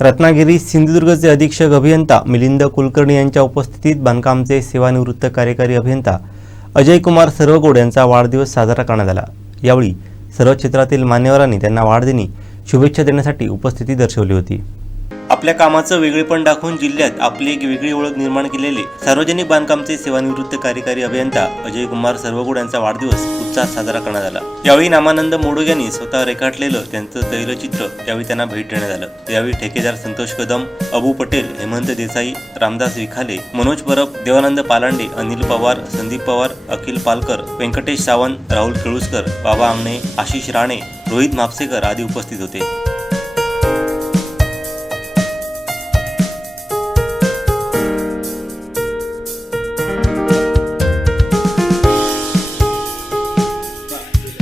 रत्नागिरी सिंधुदुर्गचे अधीक्षक अभियंता मिलिंद कुलकर्णी यांच्या उपस्थितीत बांधकामचे सेवानिवृत्त कार्यकारी अभियंता अजय कुमार सर्वगोड यांचा वाढदिवस साजरा करण्यात आला. यावेळी सर्व क्षेत्रातील मान्यवरांनी त्यांना वाढदिनी शुभेच्छा देण्यासाठी उपस्थिती दर्शवली होती. आपल्या कामाचं वेगळेपण दाखवून जिल्ह्यात आपली एक वेगळी ओळख निर्माण केलेले सार्वजनिक बांधकामचे सेवानिवृत्त कार्यकारी अभियंता अजय कुमार सर्वगुड यांचा वाढदिवस उत्साहात साजरा करण्यात आला. यावेळी नामानंद मोडक यांनी स्वतः रेखाटलेलं त्यांचं तैलचित्र यावेळी त्यांना भेट देण्यात आलं. यावेळी ठेकेदार संतोष कदम अबू पटेल हेमंत देसाई रामदास विखाले मनोज परब देवानंद पालांडे अनिल पवार संदीप पवार अखिल पालकर व्यंकटेश सावंत राहुल केळुसकर बाबा आमणे आशिष राणे रोहित म्हापसेकर आदी उपस्थित होते.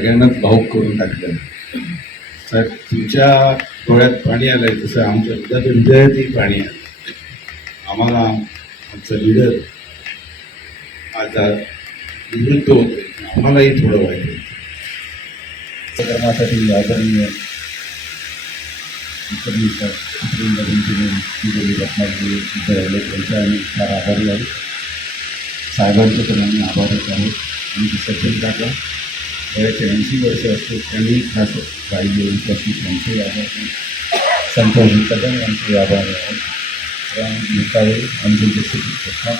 सगळ्यांनाच भाऊक करून टाकलं. तर तुमच्या डोळ्यात पाणी आलंय तसं आमच्या हृदयात हृदयातही पाणी आलं आम्हाला आमचं लिडर आता निवृत्त होतोय आम्हालाही थोडं वाईट होतं. कर्मासाठी आदरणीय विक्रमीच्या आम्ही फार आभारी आहोत. साहेबांचे पण आम्ही आभारच आहोत. आणि सचिन काका वयाचे ऐंशी वर्ष असतो त्यांनी खास राहिले उपस्थित त्यांचे आभार आहे. संतोष कदम यांचे आहेत राम निकाळे आमचे जसे की प्रथा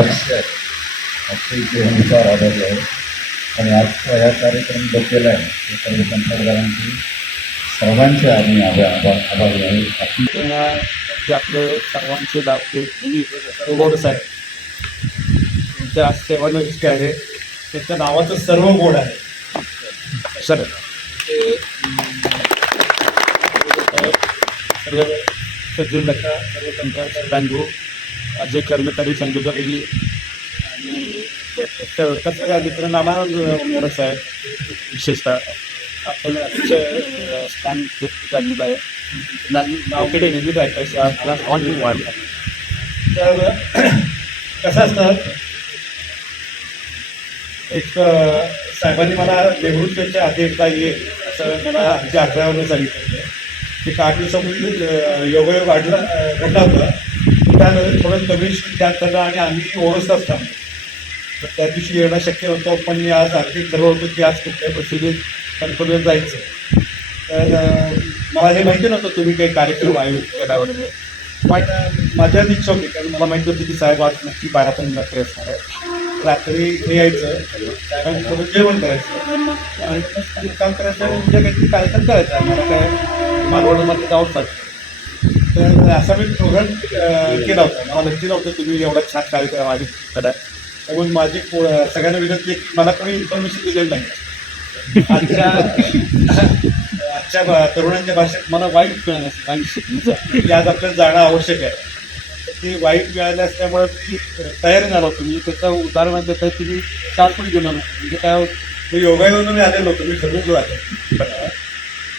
अक्षय अक्षयचे आम्ही फार आभारी आहोत आणि आजचा ह्या कार्यक्रम जो केला आहे ते सर्व कंत्राटदारांचे सर्वांचे आम्ही आभार आभार आभारी आहे आपली जे सर्वांचे दाखते सर्व साहेब आहे त्यांच्या नावाचं सर्व गोड आहे. सर. सर्व सज्जन लक्का सर्व कंत्राटदार बँगो जे कर्मचारी संघटना आणि मित्रांना मोडच आहे विशेषतः आपण स्थान झालेलं आहे. नावकडे नेहमी राहायचं ऑन वाढला तर कसं असतं? एक साहेबांनी मला निवृत्तीच्या आधी एकदा ये असं मला आमच्या अकरावर सांगितलं. एक आठ दिवसापूर्वी योगायोग आढळला घडला होता. त्यानंतर थोडं कमी त्यात झालं आणि आम्ही ओळखताच थांबलो. तर त्या दिवशी येणं शक्य होतं पण मी आज आणखी ठरवलं होतो की आज कुठल्या परिस्थितीत कणकवलीला जायचं. तर मला हे माहिती नव्हतं तुम्ही काही कार्यक्रम आयोजित करावं वगैरे. माझ्या माझ्या इच्छा होती कारण मला माहिती होती की साहेब आज नक्की बारा पण नक्की असणार आहे रात्री हे यायचं. साहेबांसोबत जेवण करायचं. आणि काम करायचं आणि उद्या काहीतरी कार्यक्रम करायचा. मला काय मालवणमध्ये जाऊच तर असा मी प्रोग्राम केला होता. मला नक्की नव्हतं तुम्ही एवढा छान कार्यक्रम आधी करा. त्यामुळे माझी पो- सगळ्यांना विनंती आहे की मला कोणी इन्फॉर्मेशन दिलेलं नाही. आजच्या आजच्या तरुणांच्या भाषेत मला वाईट मिळालं आज आपल्याला जाणं आवश्यक आहे. म्हणजे म्हणजे म्हणजे ते वाईट मिळाले असल्यामुळे तयार तयारी झालो होतो. मी त्याचं उदाहरण देता तुम्ही चार पण घेऊन आलो म्हणजे काय मी योगायोग मी आलेलो होतो. मी ठरलेलो आहे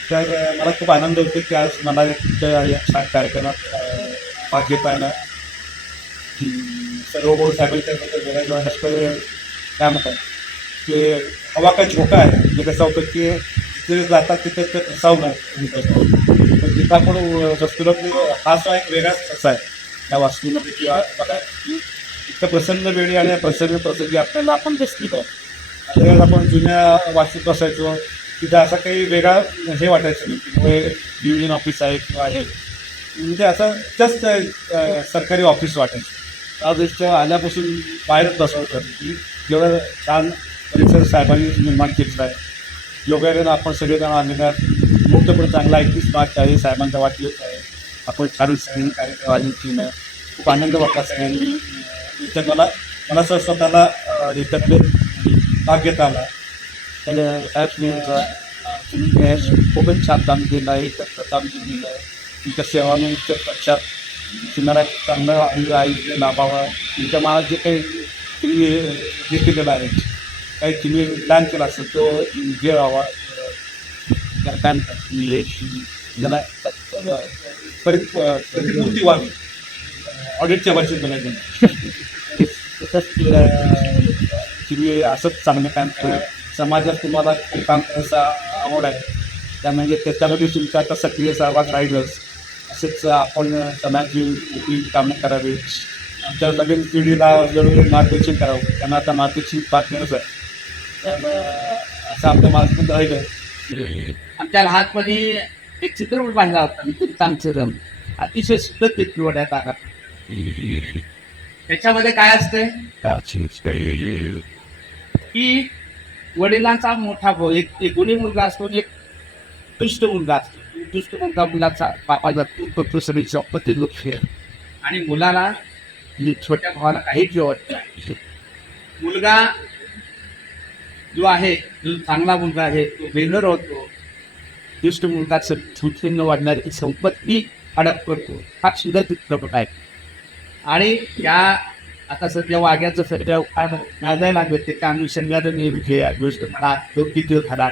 तर मला खूप आनंद होतो की आज मला त्या या कार्यक्रमात भाग घेता येणार सर्व बोर्ड साहेबांच्याबद्दल काय म्हणतात? की हवा का झोका आहे? म्हणजे कसं होतं की तिथे जातात तिथे ते सावणार पण जिथं आपण वस्तूला हा जो एक वेगळाच असा आहे. त्या वास्तूला किंवा बघा की त्या प्रसन्न वेळी आणि प्रसन्न प्रसंगी आपल्याला आपण दिसली त्यावेळेला आपण जुन्या वास्तूत बसायचो. तिथं असा काही वेगळा हे वाटायचं नाही की डिव्हिजन ऑफिस आहे किंवा हे म्हणजे असं जस्ट सरकारी ऑफिस वाटायचं. आज आल्यापासून बाहेरच बसवत की जेवढं छान परिसर साहेबांनी निर्माण केलेला आहे. योगायोगानं आपण सगळेजण आणलेल्या मुक्तपणे चांगला एकतीस मार्च आहे. साहेबांचा वाटलेच आहे. आपण छान सगळ्यांनी कार्यक्रम आयोजित खूप आनंद वाटला सगळ्यांनी इथं मला मला सर स्वतःला अं, भाग घेता आला. तर ॲपचा खूपच छान काम केलं आहे इतकं काम केलेलं आहे. तुमच्या सेवाने इतकं प्रचार तुम्हाला चांगलं आई लाभावा तुमच्या मला जे काही तुम्ही हे केलेलं आहे काही तुम्ही प्लॅन केला असेल तो जे व्हावा त्याला ज्याला प्रतिपूर्ती व्हावी ऑडिटच्या अं, तुम्ही असंच चांगलं काम करा समाजात तुम्हाला काम करायचा आवड आहे त्यामुळे त्याच्यामध्ये तुमचा आता सक्रिय सहभाग राहीलच. असेच आपण समाजाची उपयोगी कामं करावी. आमच्या नवीन पिढीला वेळोवेळी मार्गदर्शन करावं. त्यांना आता मार्गदर्शन पार्टनर्स आहे. त्यामुळं असं आपल्या मार्गदर्शन राहिलं आमच्या लहानपणी एक चित्रपट बांधला होता. कीर्तांचरम अतिशय सुंदर चित्रपट आहे त्याच्यामध्ये काय असतंय? की वडिलांचा मोठा भाऊ एक एकुणी मुलगा असतो एक दुष्ट मुलगा असतो. दुष्ट मुलगा मुलाचा बापा जातो. तो तो सगळी चौपती लक्ष आणि मुलाला छोट्या भावाला काही जेवत मुलगा जो आहे जो चांगला मुलगा आहे तो बेनर होतो. दुष्ट मुलगाचं छुटून वाढणारी संपत्ती अडप करतो हा सुंदर चित्रपट आहे आणि या आता सध्या वाघ्याचं सध्या काय गाजायला लागलं ते त्या अनुषंगानं नेमके गोष्ट म्हणा दोन दिवस झाला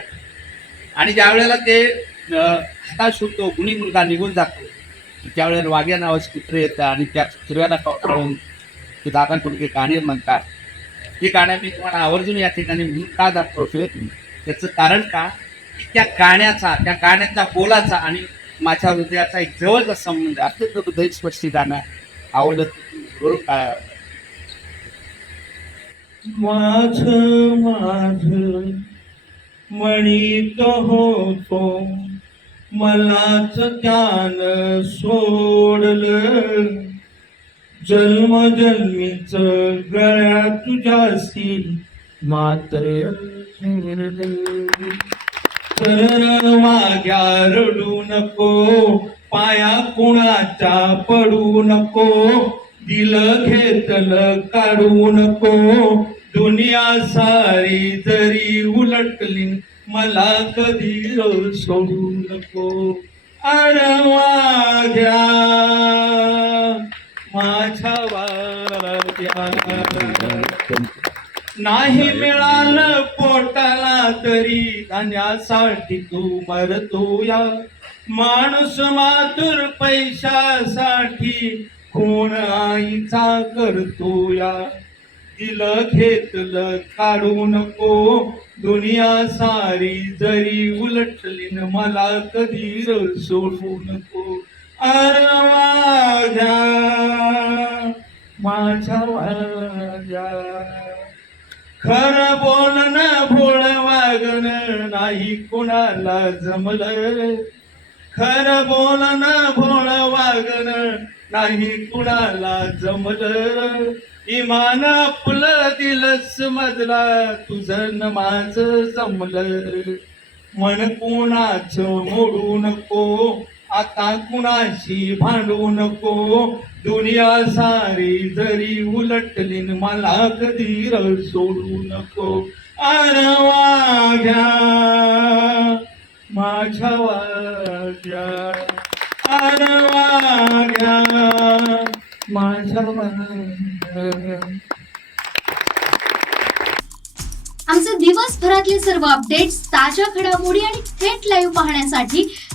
आणि ज्या वेळेला ते हताश होतो गुणी मुलगा निघून जातो त्यावेळेला वाघ्या नावाचं चित्र येतं आणि त्या कुत्र्याला करून ते दादा गाणे म्हणतात. ही गाणं मी तुम्हाला आवर्जून या ठिकाणी म्हणून का दाखवतोय? त्याचं कारण का? त्या गाण्याचा त्या गाण्याचा बोलाचा आणि माझ्या हृदयाचा एक जवळचा संबंध आहे. अत्यंत हृदयस्पर्शी गाणं आवडत बरोबर काय माझ माझ म्हणीत होतो मलाच त्यान सोडलं. जन्मजन्मीच गळ्या तुझ्याशी मात्र तर माग्या रडू नको. पाया कुणाच्या पडू नको. दिल घेतल काढू नको. दुनिया सारी जरी उलटली मला कधी सोडू नको. अडवा घ्या माझ्या वाग्या नाही मिळालं पोटाला तरी धान्यासाठी तू मरतो या माणूस मातुर पैशासाठी खून आईचा करतो या दिलं घेतलं काढू नको दुनिया सारी जरी उलटली न मला कधी र सोडू नको. अरे वाघ्या माझ्या वाघ्या खरं बोलणं भोळ वागण नाही कुणाला जमलं. खरं बोलणं भोळ वागण नाही कुणाला जमलं. इमान आपलं दिलस मजला तुझं माझ माझं जमलं. मन कुणाच मोडू नको आता कुणाशी भांडू नको? दुनिया सारी जरी उलटली मला कधी र सोडू नको. अरे घ्या. माझ्या वाघ्या अरे माझ्या आमचे दिवसभरातले सर्व अपडेट्स ताज्या घडामोडी आणि थेट लाईव्ह पाहण्यासाठी